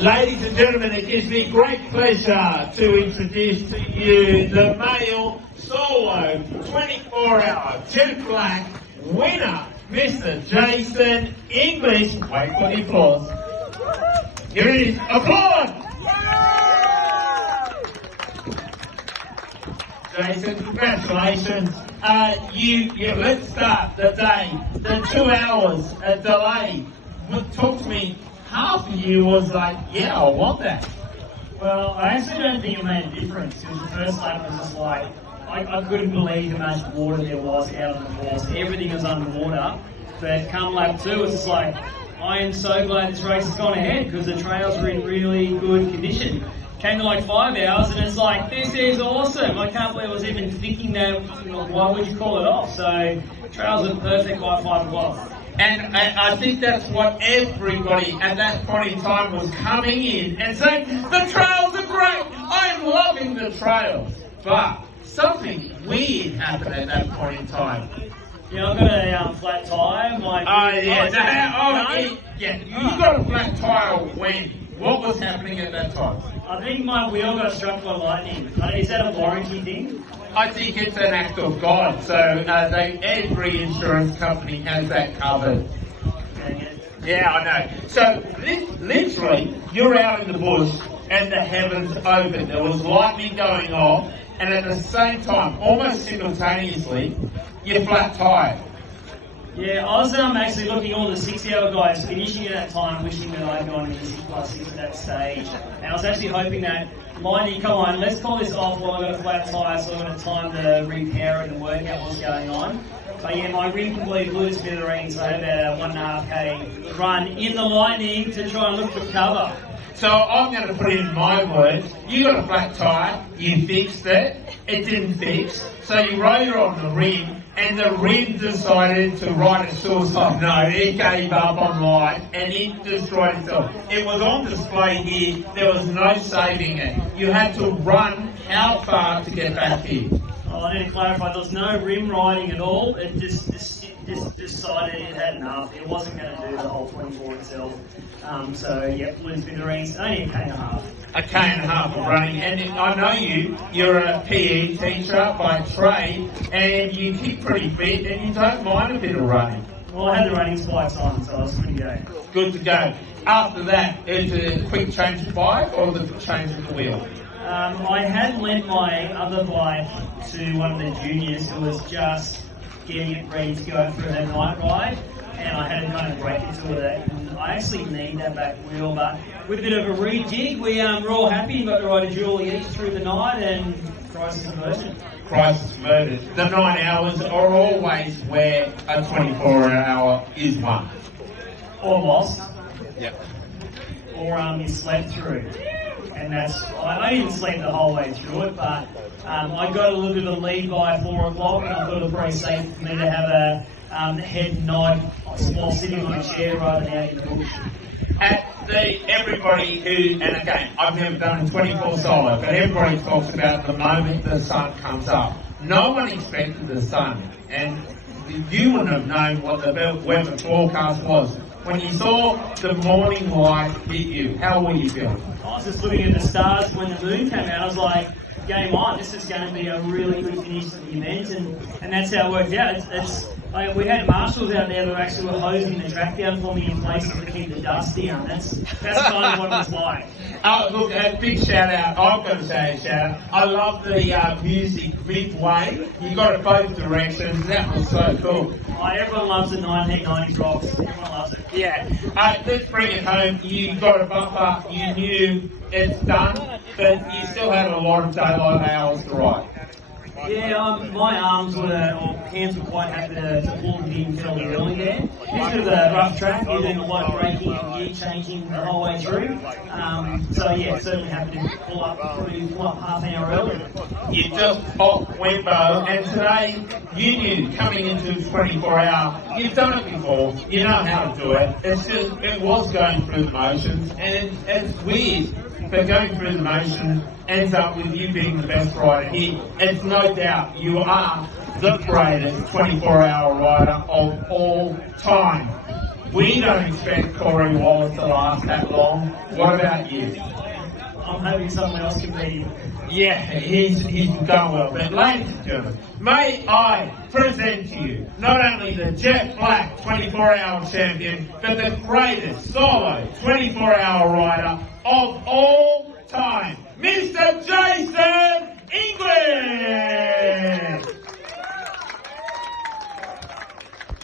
Ladies and gentlemen, it gives me great pleasure to introduce to you the male solo 24-hour Jetblack winner, Mr. Jason English. Wait for the applause. Here it is. Applause! Jason, congratulations. Let's start the day. The 2 hours delay. Talk to me. Half of you was like, yeah, I want that. Well, I actually don't think it made a difference because the first lap was just like, I couldn't believe how much water there was out on the course. Everything was underwater. But come lap 2, it's just like, I am so glad this race has gone ahead because the trails were in really good condition. Came to like 5 hours and it's like, this is awesome. I can't believe I was even thinking that, why would you call it off? So, trails are perfect by 5 o'clock. And I think that's what everybody at that point in time was coming in and saying, the trails are great, I'm loving the trails. But something weird happened at that point in time. Yeah, I've got a flat tyre. You got a flat tyre when? What was happening at that time? I think my wheel got struck by lightning. Is that a warranty thing? I think it's an act of God. So every insurance company has that covered. Yeah, I know. So literally, you're out in the bush and the heavens opened. There was lightning going off, and at the same time, almost simultaneously, you're flat tyre. Yeah, I was actually looking at all the 6-hour guys finishing at that time, wishing that I'd gone into 6+6 at that stage. And I was actually hoping that, Miney, come on, let's call this off while I've got a flat tyre so I've got time to repair it and work out what's going on. But yeah, my rim completely blew to smithereens, so I had about a 1.5k run in the lightning to try and look for cover. So I'm going to put it in my words. You got a flat tyre, you fixed it, it didn't fix, so you rode it on the rim, and the rim decided to write a suicide note. It gave up on life and it destroyed itself. It was on display here. There was no saving it. You had to run how far to get back here? Oh, I need to clarify, there was no rim riding at all. It just decided it had enough. It wasn't going to do the whole 24 itself. So, yeah, blew smithereens, only a K and a half. A K and a half of running, and I know you're a PE teacher by trade, and you keep pretty fit, and you don't mind a bit of running. Well, I had the running spikes on, so I was good to go. Good to go. After that, is it a quick change of bike, or the change of the wheel? I had lent my other bike to one of the juniors who was just getting it ready to go for their night ride, and I had to kind of break into it. And I actually need that back wheel, but with a bit of a rejig, we were all happy and got to ride a dual each through the night, and crisis averted. Crisis averted. The 9 hours are always where a 24-hour is won. Or lost. Yep. Or you slept through. And I didn't sleep the whole way through it, but I got a little bit of a lead by 4 o'clock, and I thought it was very safe for me to have a head nod while sitting on a chair rather than out in the bush. Everybody who, and again, I've never done a 24 solo, but everybody talks about the moment the sun comes up. No one expected the sun, and you wouldn't have known what the weather forecast was. When you saw the morning light hit you, how were you feeling? I was just looking at the stars when the moon came out. I was like, game on, this is going to be a really good finish to the event, and that's how it worked out. We had marshals out there that actually were hosing the track down for me in places to keep the dust down. That's kind of what it was like. Look, a big shout out. I've got to say a shout out. I love the music midway. You got it both directions. That was so cool. Everyone loves the 1990s rocks. Everyone loves it. Yeah. Let's bring it home. You got a bumper. You knew it's done, but you still had a lot of daylight hours to ride. Yeah, my hands were quite happy to pull the pin fairly early there. It's a bit of a rough track, you're doing a lot of braking and gear changing the whole way through. So yeah, certainly happy to pull up half an hour early. You just popped Wembo, and today you knew coming into 24-hour, you've done it before, you know how to do it. It was going through the motions, and it's weird. But going through the motion ends up with you being the best rider here. It's no doubt you are the greatest 24-hour rider of all time. We don't expect Corey Wallace to last that long. What about you? I'm hoping someone else can beat him. Yeah, he's going well. But ladies and gentlemen, may I present to you not only the Jetblack 24-hour champion, but the greatest solo 24-hour rider of all time, Mr.